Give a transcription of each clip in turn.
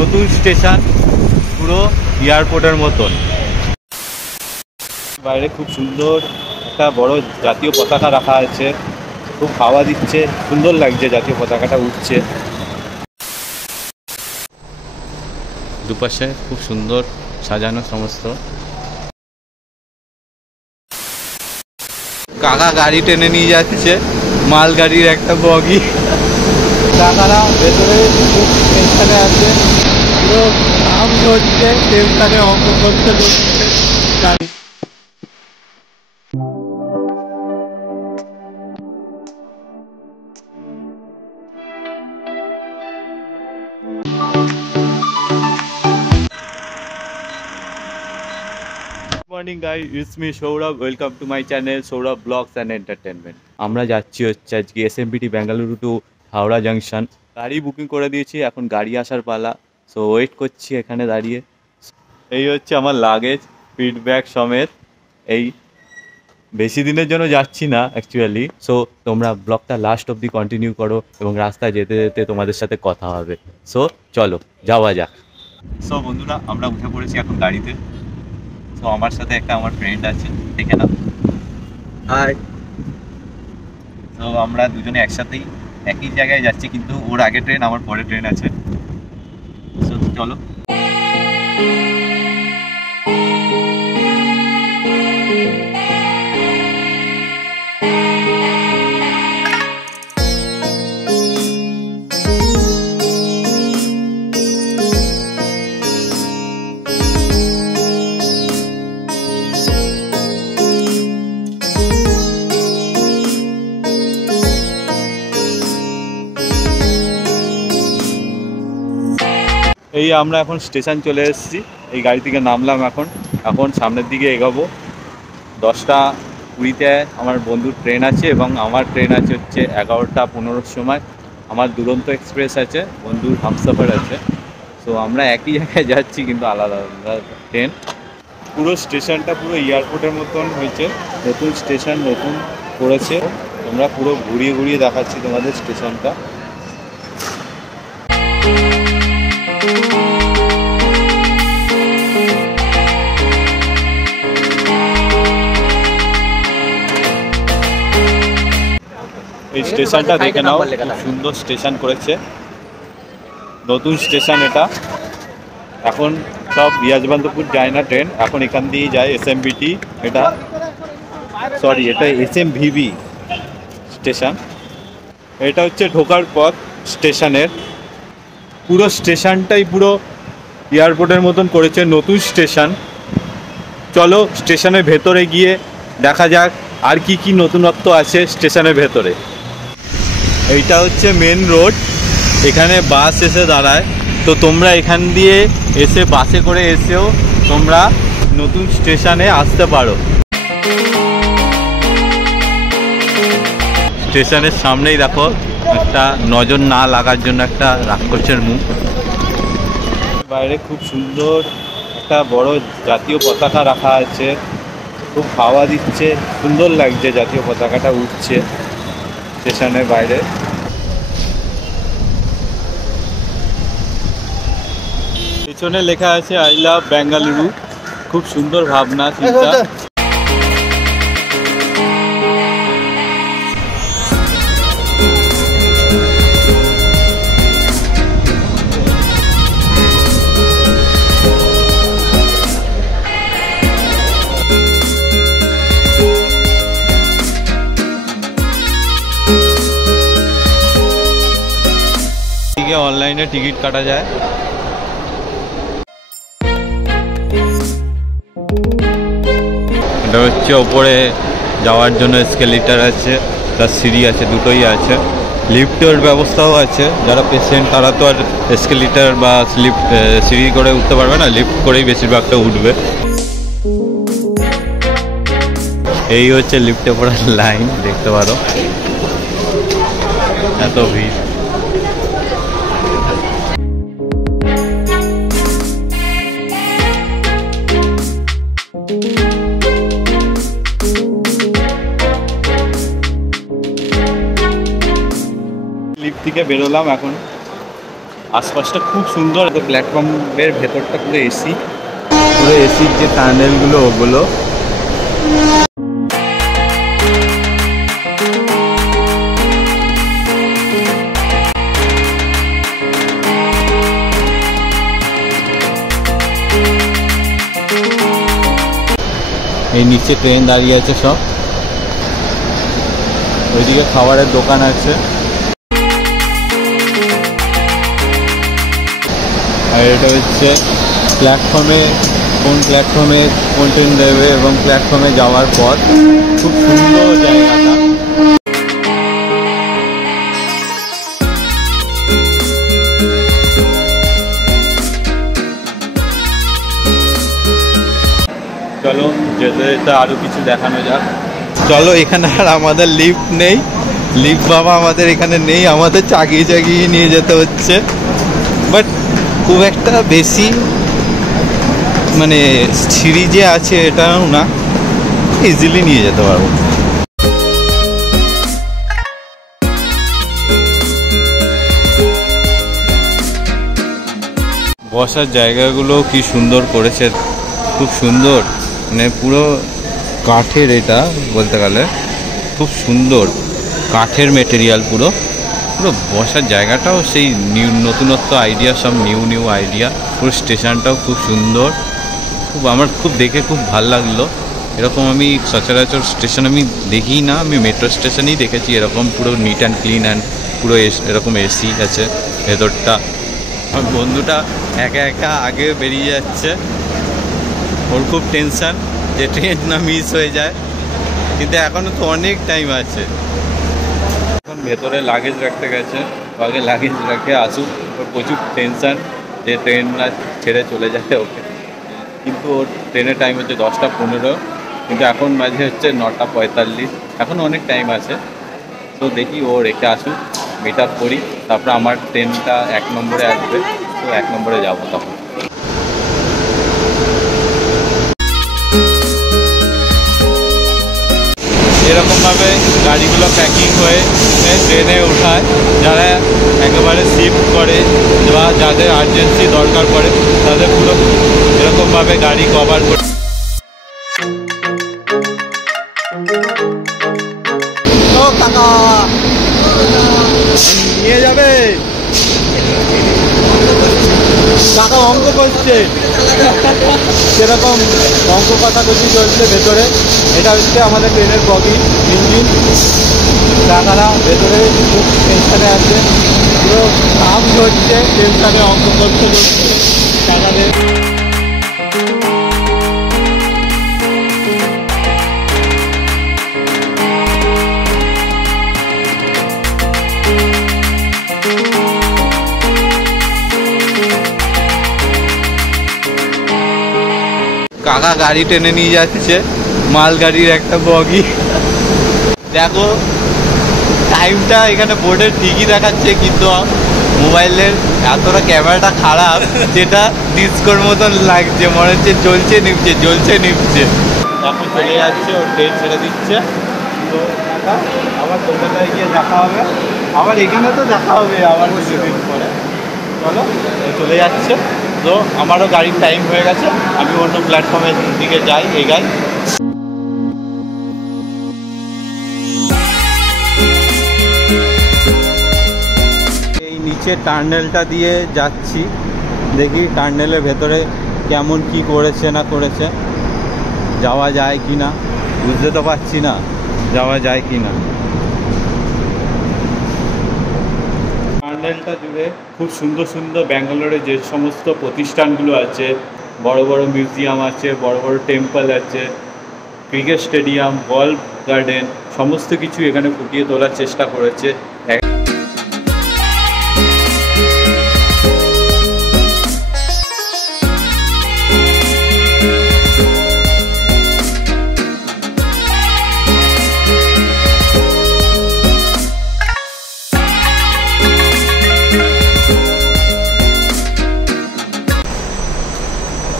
নতুন স্টেশন, পুরো এয়ারপোর্টের মতন। বাইরে খুব সুন্দর একটা বড় জাতীয় পতাকা রাখা আছে, খুব হাওয়া দিচ্ছে, সুন্দর লাগছে, জাতীয় পতাকাটা উঠছে। দুপাশে খুব সুন্দর সাজানো সমস্ত। কাকা গাড়ি টেনে নিয়ে যাচ্ছে, মালগাড়ির একটা বগি। কাকারা ভেতরে টেনশনে আছে, পুরো কাম করছে, টেনশনে অঙ্ক করতে গাড়ি। Morning guys, it's me Sourav, welcome to my channel Sourav vlogs and entertainment. আমরা যাচ্ছি হচ্ছে আজকে SMVT Bengaluru to Howrah junction. গাড়ি বুকিং করে দিয়েছি, এখন গাড়ি আসার পালা। সো ওয়েট করছি এখানে দাঁড়িয়ে। এই হচ্ছে আমার লাগেজ, ফিডব্যাক সমেত। এই বেশি দিনের জন্য যাচ্ছি না অ্যাকচুয়ালি। সো তোমরা ব্লগটা লাস্ট অবধি কন্টিনিউ করো এবং রাস্তায় যেতে যেতে তোমাদের সাথে কথা হবে। সো চলো যাওয়া যাক। সো বন্ধুরা, আমরা উঠে পড়েছি এখন গাড়িতে। তো আমার সাথে একটা আমার ফ্রেন্ড আছে, দেখে না। হাই। তো আমরা দুজনে একসাথেই একই জায়গায় যাচ্ছি, কিন্তু ওর আগে ট্রেন, আমার পরে ট্রেন আছে। তো চলো। এই আমরা এখন স্টেশন চলে এসেছি, এই গাড়ি থেকে নামলাম। এখন সামনের দিকে এগোবো। 10টা 20-তে আমার বন্ধুর ট্রেন আছে এবং আমার ট্রেন আছে হচ্ছে 11টা 15-র সময়। আমার দুরন্ত এক্সপ্রেস আছে, বন্ধুর হামসফার আছে। সো আমরা একই জায়গায় যাচ্ছি কিন্তু আলাদা আলাদা ট্রেন। পুরো স্টেশনটা পুরো এয়ারপোর্টের মতন হয়েছে, নতুন স্টেশন, নতুন করেছে। তোমরা পুরো ঘুরিয়ে ঘুরিয়ে দেখাচ্ছি তোমাদের স্টেশনটা। এই স্টেশনটা দেখে নাও, খুব সুন্দর স্টেশন করেছে, নতুন স্টেশন এটা। এখন সব বিয়াজবন্তপুর যায় না ট্রেন, এখন এখান দিয়েই যায় এসএমবিটি। এটা এসএমভিবি স্টেশন। এটা হচ্ছে ঢোকার পথ স্টেশনের। পুরো স্টেশনটাই পুরো এয়ারপোর্টের মতন করেছে, নতুন স্টেশন। চলো স্টেশনের ভেতরে গিয়ে দেখা যাক আর কি কি নতুনত্ব আছে স্টেশনের ভেতরে। এইটা হচ্ছে মেন রোড, এখানে বাস এসে দাঁড়ায়। তো তোমরা এখান দিয়ে এসে বাসে করে এসেও তোমরা নতুন স্টেশনে আসতে পারো। স্টেশনের সামনেই দেখো একটা নজর না লাগার জন্য একটা রাক্ষসের মুখ। বাইরে খুব সুন্দর একটা বড় জাতীয় পতাকা রাখা আছে, খুব হাওয়া দিচ্ছে, সুন্দর লাগছে, জাতীয় পতাকাটা উঠছে স্টেশনের বাইরে। পেছনে লেখা আছে আই লাভ বেঙ্গালুরু, খুব সুন্দর ভাবনা চিন্তা। অনলাইনে টিকিট কাটা যায়। এটা হচ্ছে ওপরে যাওয়ার জন্য এসকেলেটর আছে, প্লাস সিঁড়ি আছে, দুটোই আছে। লিফটের ব্যবস্থাও আছে, যারা পেশেন্ট তারা তো আর এসকেলেটর বা সিঁড়ি করে উঠতে পারবে না, লিফট করেই বেশিরভাগটা উঠবে। এই হচ্ছে লিফটে পড়ার লাইন, দেখতে পারো এত ভিড়। লিফট থেকে বেরোলাম এখন। আশপাশটা খুব সুন্দর। তো প্ল্যাটফর্মের ভেতরটা পুরো এসি, পুরো এসির যে টানেলগুলো ওগুলো। এই নিচে ট্রেন দাঁড়িয়ে আছে সব, ওইদিকে খাবারের দোকান আছে। আর এটা হচ্ছে প্ল্যাটফর্মে, কোন প্ল্যাটফর্মে কোন ট্রেন দেবে এবং প্ল্যাটফর্মে যাওয়ার পথ। খুব সুন্দর জায়গাটা। চলো যেতে যেতে আরও কিছু দেখানো যাক। চলো, এখানে আর আমাদের লিফট নেই, লিফট বাবা আমাদের এখানে নেই, আমাদের চাগিয়ে চাগিয়ে নিয়ে যেতে হচ্ছে। বাট খুব একটা বেশি মানে সিঁড়ি যে আছে এটাও না, ইজিলি নিয়ে যেতে পারবো। বসার জায়গাগুলো কি সুন্দর করেছে, খুব সুন্দর, মানে পুরো কাঠের, এটা বলতে গেলে খুব সুন্দর কাঠের মেটেরিয়াল পুরো। পুরো বসার জায়গাটাও সেই নতুনত্ব আইডিয়া, সব নিউ আইডিয়া। পুরো স্টেশনটাও খুব সুন্দর, খুব আমার খুব দেখে খুব ভাল লাগলো। এরকম আমি সচরাচর স্টেশন আমি দেখি না, আমি মেট্রো স্টেশনেই দেখেছি এরকম পুরো নিট অ্যান্ড ক্লিন অ্যান্ড পুরো এরকম এসি আছে ভেতরটা। আমার বন্ধুটা একা একা আগে বেরিয়ে যাচ্ছে, ওর খুব টেনশান যে ট্রেন না মিস হয়ে যায়, কিন্তু এখনও তো অনেক টাইম আছে। এখন ভেতরে লাগেজ রাখতে গেছে, আগে লাগেজ রাখে আসুক, ওর প্রচুর টেনশান যে ট্রেন না ছেড়ে চলে যায় ওকে। কিন্তু ওর ট্রেনের টাইম হচ্ছে 10:15, কিন্তু এখন মাঝে হচ্ছে 9:45, এখন অনেক টাইম আছে। তো দেখি ও রেখে আসুক, মিট আপ করি, তারপরে আমার ট্রেনটা 1 নম্বরে আসবে, তো 1 নম্বরে যাবো তখন। এরকমভাবে গাড়িগুলো প্যাকিং হয়ে ট্রেনে ওঠায়, যারা একেবারে শিফট করে বা যাদের আর্জেন্সি দরকার পড়ে তাদের পুরো এরকমভাবে গাড়ি কভার করে নিয়ে যাবে। টাকা অঙ্ক করছে, সেরকম অঙ্ক কথা কচি চলছে ভেতরে। এটা হচ্ছে আমাদের ট্রেনের বগি, ইঞ্জিন। টাকারা ভেতরে খুব টেনশানে আছে, পুরো কাম হচ্ছে, টেনশানে অঙ্ক করতে টাকাদের। কাকা গাড়ি টেনে নিয়ে যাচ্ছে, মালগাড়ির একটা বগি। দেখো টাইমটা এখানে বোর্ডে ঠিকই দেখাচ্ছে, কিন্তু মোবাইলের এতটা ক্যামেরাটা খারাপ যেটা ডিসকোর মতন লাগছে, মনে হচ্ছে জ্বলছে নিপছে জ্বলছে নিপছে। এখন চলে যাচ্ছে, ওর ট্রেন ছেড়ে দিচ্ছে। তো আবার কলকাতায় গিয়ে দেখা হবে, আবার এখানে তো দেখা হবে আবার কিছুদিন পরে। চলো, চলে যাচ্ছে। তো আমারও গাড়ির টাইম হয়ে গেছে, আমি অন্য প্ল্যাটফর্মের দিকে যাই, এগাই। এই নিচে টার্নেলটা দিয়ে যাচ্ছি, দেখি টার্নেলের ভেতরে কেমন কি করেছে না করেছে, যাওয়া যায় কি না বুঝতে তো পারছি না, যাওয়া যায় কি না। টার্নেলটা জুড়ে খুব সুন্দর সুন্দর ব্যাঙ্গালোরে যে সমস্ত প্রতিষ্ঠানগুলো আছে, বড় বড় মিউজিয়াম আছে, বড় বড় টেম্পল আছে, ক্রিকেট স্টেডিয়াম, গল্ফ গার্ডেন, সমস্ত কিছু এখানে ফুটিয়ে তোলার চেষ্টা করেছে।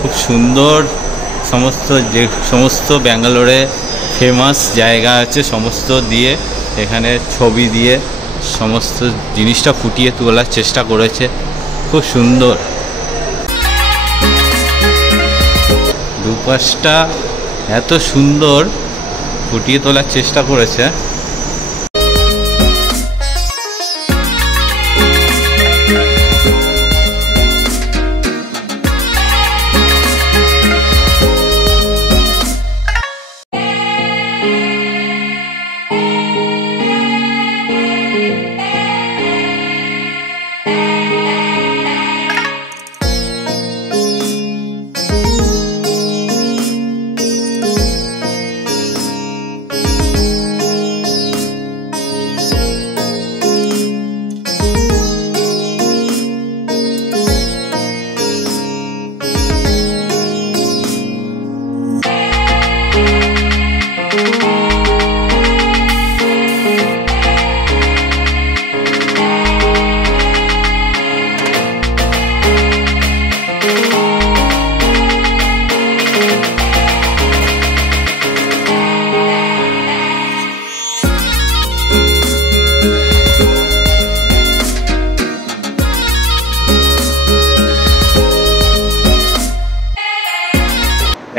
খুব সুন্দর সমস্ত ব্যাঙ্গালোরে ফেমাস জায়গা আছে, সমস্ত দিয়ে এখানে ছবি দিয়ে সমস্ত জিনিসটা ফুটিয়ে তোলার চেষ্টা করেছে। খুব সুন্দর, দুপাশটা এত সুন্দর ফুটিয়ে তোলার চেষ্টা করেছে।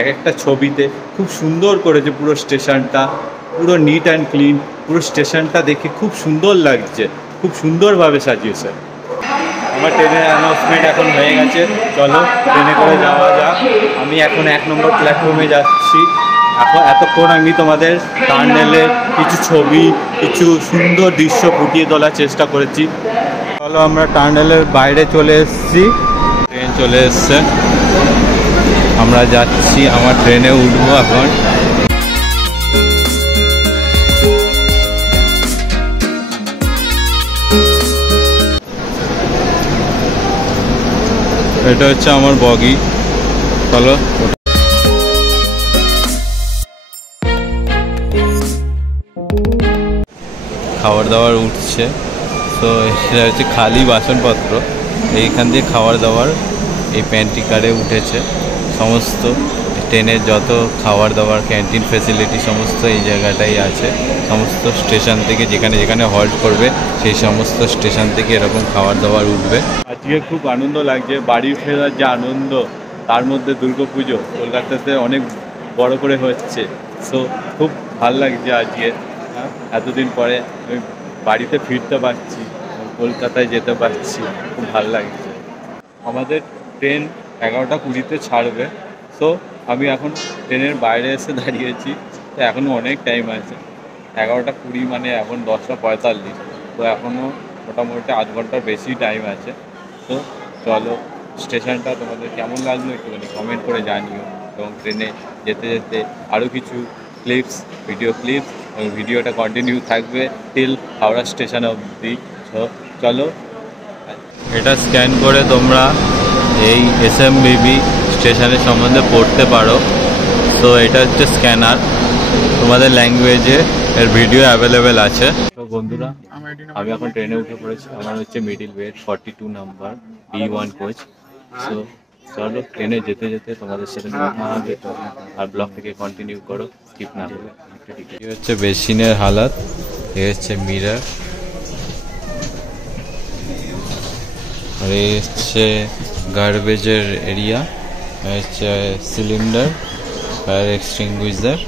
এক একটা ছবিতে খুব সুন্দর করেছে পুরো স্টেশনটা, পুরো নিট অ্যান্ড ক্লিন, পুরো স্টেশনটা দেখে খুব সুন্দর লাগছে, খুব সুন্দরভাবে সাজিয়েছে। আমার ট্রেনের অ্যানাউন্সমেন্ট এখন হয়ে গেছে, চলো ট্রেনে করে যাওয়া যাক। আমি এখন 1 নম্বর প্ল্যাটফর্মে যাচ্ছি। এতক্ষণ আমি তোমাদের টানেলের কিছু ছবি, কিছু সুন্দর দৃশ্য ফুটিয়ে তোলার চেষ্টা করেছি। চলো আমরা টানেলের বাইরে চলে এসেছি, ট্রেন চলে এসছে, আমরা যাচ্ছি, আমার ট্রেনে উঠবো এখন। এটা হচ্ছে আমার বগি, চলো। খাবার দাবার উঠছে, তো এটা হচ্ছে খালি বাসনপত্র, এইখান দিয়ে খাবার দাবার এই প্যান্ট্রি কারে উঠেছে। সমস্ত ট্রেনের যত খাবার দাবার, ক্যান্টিন ফ্যাসিলিটি সমস্ত এই জায়গাটাই আছে। সমস্ত স্টেশন থেকে যেখানে যেখানে হল্ট করবে সেই সমস্ত স্টেশন থেকে এরকম খাবার দাবার উঠবে। আজকে খুব আনন্দ লাগছে, বাড়ি ফেরার যে আনন্দ, তার মধ্যে দুর্গাপুজো কলকাতাতে অনেক বড় করে হচ্ছে, সো খুব ভালো লাগছে আজকে। এতদিন পরে আমি বাড়িতে ফিরতে পারছি, কলকাতায় যেতে পারছি, খুব ভালো লাগছে। আমাদের ট্রেন 11টা 20-তে ছাড়বে, সো আমি এখন ট্রেনের বাইরে এসে দাঁড়িয়েছি, তো এখনও অনেক টাইম আছে। 11টা 20 মানে এখন 10টা 45, তো এখনও মোটামুটি আধ ঘন্টার বেশি টাইম আছে। তো চলো, স্টেশনটা তোমাদের কেমন লাগলো একটুখানি কমেন্ট করে জানিও, এবং ট্রেনে যেতে যেতে আরও কিছু ক্লিপস, ভিডিও ক্লিপস, এবং ভিডিওটা কন্টিনিউ থাকবে টিল হাওড়া স্টেশন অবধি। চলো, এটা স্ক্যান করে তোমরা এই এসএমবিবি স্টেশনের সম্বন্ধে পড়তে পারো। তো এটা হচ্ছে স্ক্যানার, তোমাদের ল্যাঙ্গুয়েজে এর ভিডিও অ্যাভেলেবেল আছে। তো বন্ধুরা, আমি এখন ট্রেনে উঠে পড়েছি, আমার হচ্ছে middle wait 42 number B1 coach. So চলো, ট্রেনে যেতে যেতে তোমাদের সাথে কথা হবে, আর ব্লগ থেকে কন্টিনিউ করো, স্কিপ না করো। এই হচ্ছে বেসিনের হালাত, এই হচ্ছে মিরর, আর এই হচ্ছে গার্বেজের এরিয়া, হচ্ছে সিলিন্ডার, ফায়ার এক্সটিংগুইশার।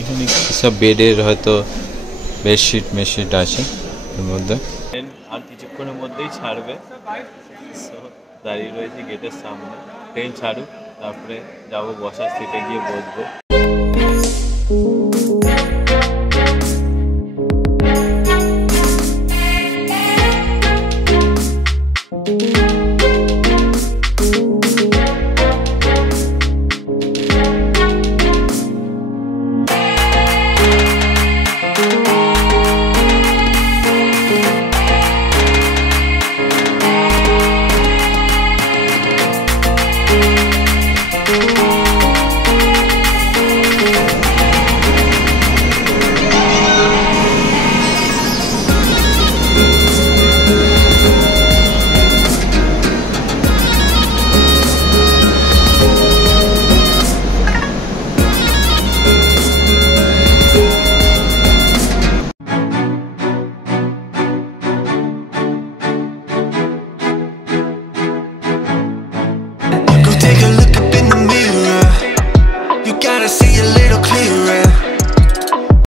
এখানে সব বেডের হয়তো বেডশিট মেশিট আছে এর মধ্যে। আর কিছুক্ষণের মধ্যেই ছাড়বে, দাঁড়িয়ে রয়েছে গেটের সামনে। ট্রেন ছাড়ুক, তারপরে যাবো বসার সিটে গিয়ে বসবো। a little clearer.